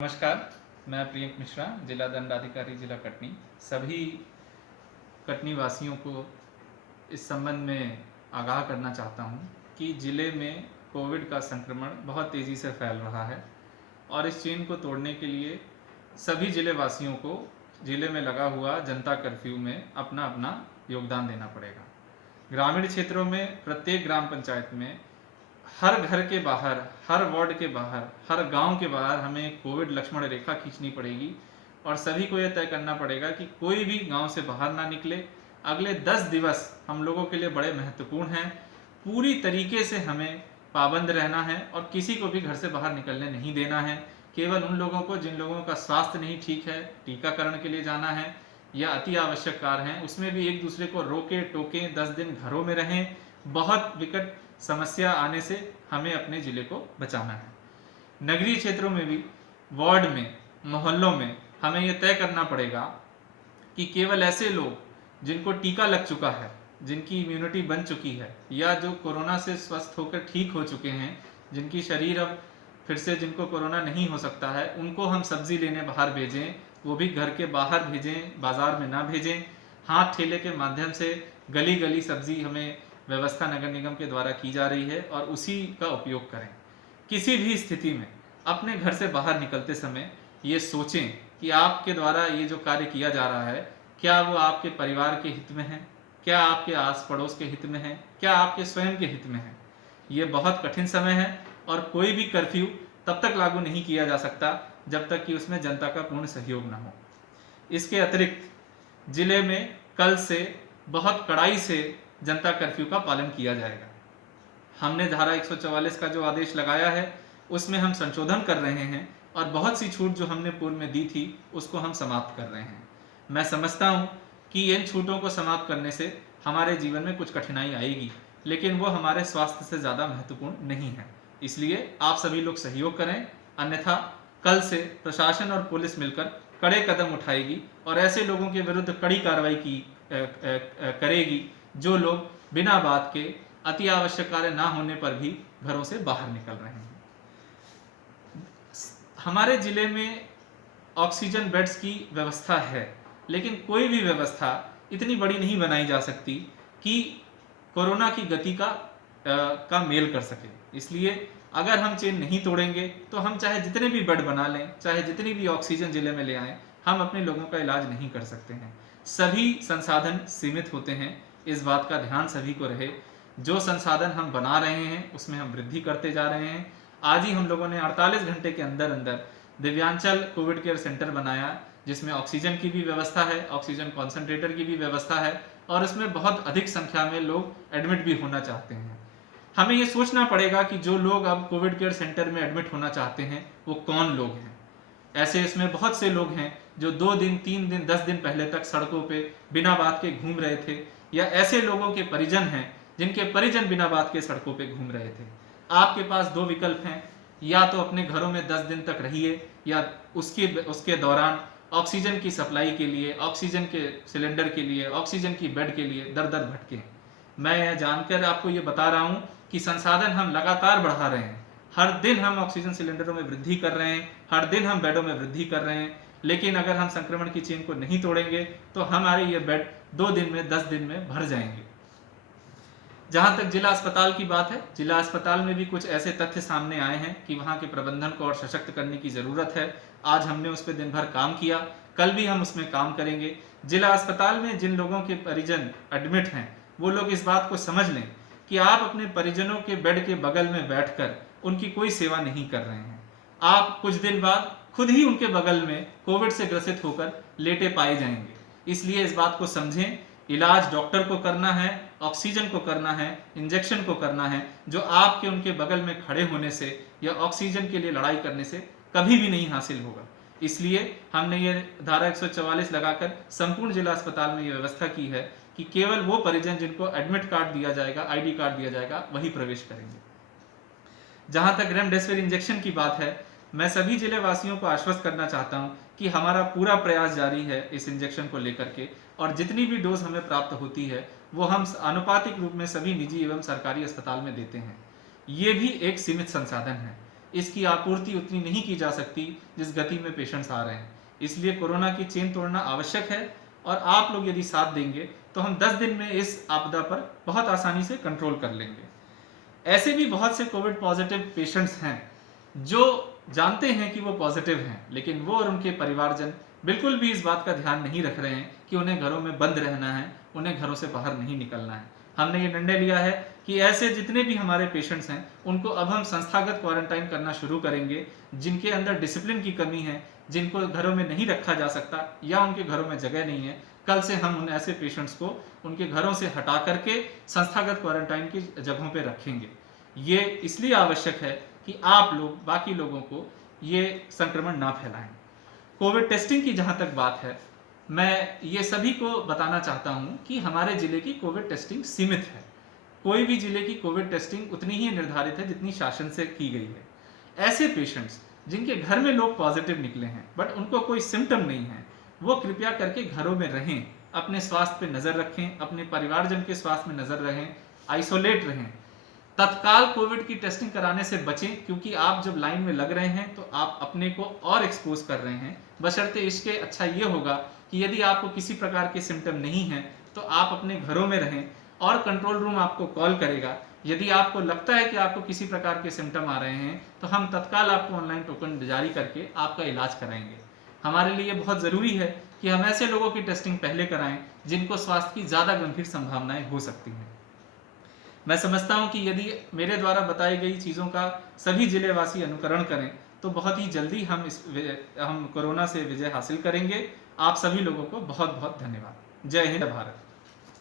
नमस्कार, मैं प्रियंक मिश्रा, जिला दंडाधिकारी जिला कटनी। सभी कटनी वासियों को इस संबंध में आगाह करना चाहता हूं कि ज़िले में कोविड का संक्रमण बहुत तेज़ी से फैल रहा है और इस चेन को तोड़ने के लिए सभी ज़िले वासियों को ज़िले में लगा हुआ जनता कर्फ्यू में अपना अपना योगदान देना पड़ेगा। ग्रामीण क्षेत्रों में प्रत्येक ग्राम पंचायत में हर घर के बाहर, हर वार्ड के बाहर, हर गांव के बाहर हमें कोविड लक्ष्मण रेखा खींचनी पड़ेगी और सभी को यह तय करना पड़ेगा कि कोई भी गांव से बाहर ना निकले। अगले 10 दिवस हम लोगों के लिए बड़े महत्वपूर्ण हैं। पूरी तरीके से हमें पाबंद रहना है और किसी को भी घर से बाहर निकलने नहीं देना है। केवल उन लोगों को जिन लोगों का स्वास्थ्य नहीं ठीक है, टीकाकरण के लिए जाना है या अति आवश्यक कार्य हैं, उसमें भी एक दूसरे को रोके टोकें, 10 दिन घरों में रहें। बहुत विकट समस्या आने से हमें अपने ज़िले को बचाना है। नगरीय क्षेत्रों में भी, वार्ड में, मोहल्लों में हमें यह तय करना पड़ेगा कि केवल ऐसे लोग जिनको टीका लग चुका है, जिनकी इम्यूनिटी बन चुकी है या जो कोरोना से स्वस्थ होकर ठीक हो चुके हैं, जिनकी शरीर अब फिर से जिनको कोरोना नहीं हो सकता है, उनको हम सब्जी लेने बाहर भेजें। वो भी घर के बाहर भेजें, बाजार में ना भेजें। हाथ ठेले के माध्यम से गली गली सब्जी हमें व्यवस्था नगर निगम के द्वारा की जा रही है और उसी का उपयोग करें। किसी भी स्थिति में अपने घर से बाहर निकलते समय ये सोचें कि आपके द्वारा ये जो कार्य किया जा रहा है, क्या वो आपके परिवार के हित में है, क्या आपके आस पड़ोस के हित में है, क्या आपके स्वयं के हित में है। ये बहुत कठिन समय है और कोई भी कर्फ्यू तब तक लागू नहीं किया जा सकता जब तक कि उसमें जनता का पूर्ण सहयोग न हो। इसके अतिरिक्त जिले में कल से बहुत कड़ाई से जनता कर्फ्यू का पालन किया जाएगा। हमने धारा 144 का जो आदेश लगाया है उसमें हम संशोधन कर रहे हैं और बहुत सी छूट जो हमने पूर्व में दी थी उसको हम समाप्त कर रहे हैं। मैं समझता हूँ कि इन छूटों को समाप्त करने से हमारे जीवन में कुछ कठिनाई आएगी, लेकिन वो हमारे स्वास्थ्य से ज़्यादा महत्वपूर्ण नहीं है। इसलिए आप सभी लोग सहयोग करें, अन्यथा कल से प्रशासन और पुलिस मिलकर कड़े कदम उठाएगी और ऐसे लोगों के विरुद्ध कड़ी कार्रवाई करेगी जो लोग बिना बात के अति आवश्यक कार्य ना होने पर भी घरों से बाहर निकल रहे हैं। हमारे जिले में ऑक्सीजन बेड्स की व्यवस्था है, लेकिन कोई भी व्यवस्था इतनी बड़ी नहीं बनाई जा सकती कि कोरोना की गति का मेल कर सके। इसलिए अगर हम चेन नहीं तोड़ेंगे तो हम चाहे जितने भी बेड बना लें, चाहे जितनी भी ऑक्सीजन जिले में ले आएं, हम अपने लोगों का इलाज नहीं कर सकते हैं। सभी संसाधन सीमित होते हैं, इस बात का ध्यान सभी को रहे। जो संसाधन हम बना रहे हैं उसमें हम वृद्धि करते जा रहे हैं। आज ही हम लोगों ने 48 घंटे के अंदर अंदर दिव्यांचल कोविड केयर सेंटर बनाया, जिसमें ऑक्सीजन की भी व्यवस्था है, ऑक्सीजन कॉन्सेंट्रेटर की भी व्यवस्था है और उसमें बहुत अधिक संख्या में लोग एडमिट भी होना चाहते हैं। हमें ये सोचना पड़ेगा कि जो लोग अब कोविड केयर सेंटर में एडमिट होना चाहते हैं वो कौन लोग हैं। ऐसे इसमें बहुत से लोग हैं जो 2 दिन, 3 दिन, 10 दिन पहले तक सड़कों पे बिना बात के घूम रहे थे, या ऐसे लोगों के परिजन हैं जिनके परिजन बिना बात के सड़कों पे घूम रहे थे। आपके पास दो विकल्प हैं, या तो अपने घरों में 10 दिन तक रहिए या उसके दौरान ऑक्सीजन की सप्लाई के लिए, ऑक्सीजन के सिलेंडर के लिए, ऑक्सीजन की बेड के लिए दर दर भटके। मैं यह जानकर आपको ये बता रहा हूँ कि संसाधन हम लगातार बढ़ा रहे हैं। हर दिन हम ऑक्सीजन सिलेंडरों में वृद्धि कर रहे हैं, हर दिन हम बेडों में वृद्धि कर रहे हैं, लेकिन अगर हम संक्रमण की चेन को नहीं तोड़ेंगे तो हमारे ये बेड 2 दिन में, 10 दिन में भर जाएंगे। जहां तक जिला अस्पताल की बात है, जिला अस्पताल में भी कुछ ऐसे तथ्य सामने आए हैं कि वहां के प्रबंधन को और सशक्त करने की ज़रूरत है। आज हमने उस पर दिन भर काम किया, कल भी हम उसमें काम करेंगे। जिला अस्पताल में जिन लोगों के परिजन एडमिट हैं वो लोग इस बात को समझ लें कि आप अपने परिजनों के बेड के बगल में बैठकर उनकी कोई सेवा नहीं कर रहे हैं। आप कुछ दिन बाद खुद ही उनके बगल में कोविड से ग्रसित होकर लेटे पाए जाएंगे। इसलिए इस बात को समझें, इलाज डॉक्टर को करना है, ऑक्सीजन को करना है, इंजेक्शन को करना है, जो आपके उनके बगल में खड़े होने से या ऑक्सीजन के लिए लड़ाई करने से कभी भी नहीं हासिल होगा। इसलिए हमने ये धारा 144 लगाकर संपूर्ण जिला अस्पताल में ये व्यवस्था की है कि केवल वो परिजन जिनको एडमिट कार्ड दिया जाएगा, आईडी कार्ड दिया जाएगा, वही प्रवेश करेंगे। जहां तक रेमडेसिविर इंजेक्शन की बात है, मैं सभी जिले वासियों को आश्वस्त करना चाहता हूं कि हमारा पूरा प्रयास जारी है इस इंजेक्शन को लेकर के, और जितनी भी डोज हमें प्राप्त होती है वो हम आनुपातिक रूप में सभी निजी एवं सरकारी अस्पताल में देते हैं। ये भी एक सीमित संसाधन है। इसकी आपूर्ति उतनी नहीं की जा सकती जिस गति में पेशेंट्स आ रहे हैं। इसलिए कोरोना की चेन तोड़ना आवश्यक है और आप लोग यदि साथ देंगे तो हम 10 दिन में इस आपदा पर बहुत आसानी से कंट्रोल कर लेंगे। ऐसे भी बहुत से कोविड पॉजिटिव पेशेंट्स हैं जो जानते हैं कि वो पॉजिटिव हैं, लेकिन वो और उनके परिवारजन बिल्कुल भी इस बात का ध्यान नहीं रख रहे हैं कि उन्हें घरों में बंद रहना है, उन्हें घरों से बाहर नहीं निकलना है। हमने ये निर्णय लिया है कि ऐसे जितने भी हमारे पेशेंट्स हैं उनको अब हम संस्थागत क्वारंटाइन करना शुरू करेंगे। जिनके अंदर डिसिप्लिन की कमी है, जिनको घरों में नहीं रखा जा सकता या उनके घरों में जगह नहीं है, कल से हम उन ऐसे पेशेंट्स को उनके घरों से हटा करके संस्थागत क्वारंटाइन की जगहों पर रखेंगे। ये इसलिए आवश्यक है कि आप लोग बाकी लोगों को ये संक्रमण ना फैलाएं। कोविड टेस्टिंग की जहां तक बात है, मैं ये सभी को बताना चाहता हूं कि हमारे जिले की कोविड टेस्टिंग सीमित है। कोई भी जिले की कोविड टेस्टिंग उतनी ही निर्धारित है जितनी शासन से की गई है। ऐसे पेशेंट्स जिनके घर में लोग पॉजिटिव निकले हैं बट उनको कोई सिम्टम नहीं है, वो कृपया करके घरों में रहें, अपने स्वास्थ्य पे नजर रखें, अपने परिवारजन के स्वास्थ्य में नजर रहें, आइसोलेट रहें। तत्काल कोविड की टेस्टिंग कराने से बचें, क्योंकि आप जब लाइन में लग रहे हैं तो आप अपने को और एक्सपोज कर रहे हैं। बशर्ते इसके अच्छा ये होगा कि यदि आपको किसी प्रकार के सिम्टम नहीं है तो आप अपने घरों में रहें और कंट्रोल रूम आपको कॉल करेगा। यदि आपको लगता है कि आपको किसी प्रकार के सिम्टम आ रहे हैं तो हम तत्काल आपको ऑनलाइन टोकन जारी करके आपका इलाज कराएंगे। हमारे लिए बहुत ज़रूरी है कि हम ऐसे लोगों की टेस्टिंग पहले कराएं जिनको स्वास्थ्य की ज़्यादा गंभीर संभावनाएं हो सकती हैं। मैं समझता हूं कि यदि मेरे द्वारा बताई गई चीज़ों का सभी जिलेवासी अनुकरण करें तो बहुत ही जल्दी हम कोरोना से विजय हासिल करेंगे। आप सभी लोगों को बहुत बहुत धन्यवाद। जय हिंद, भारत।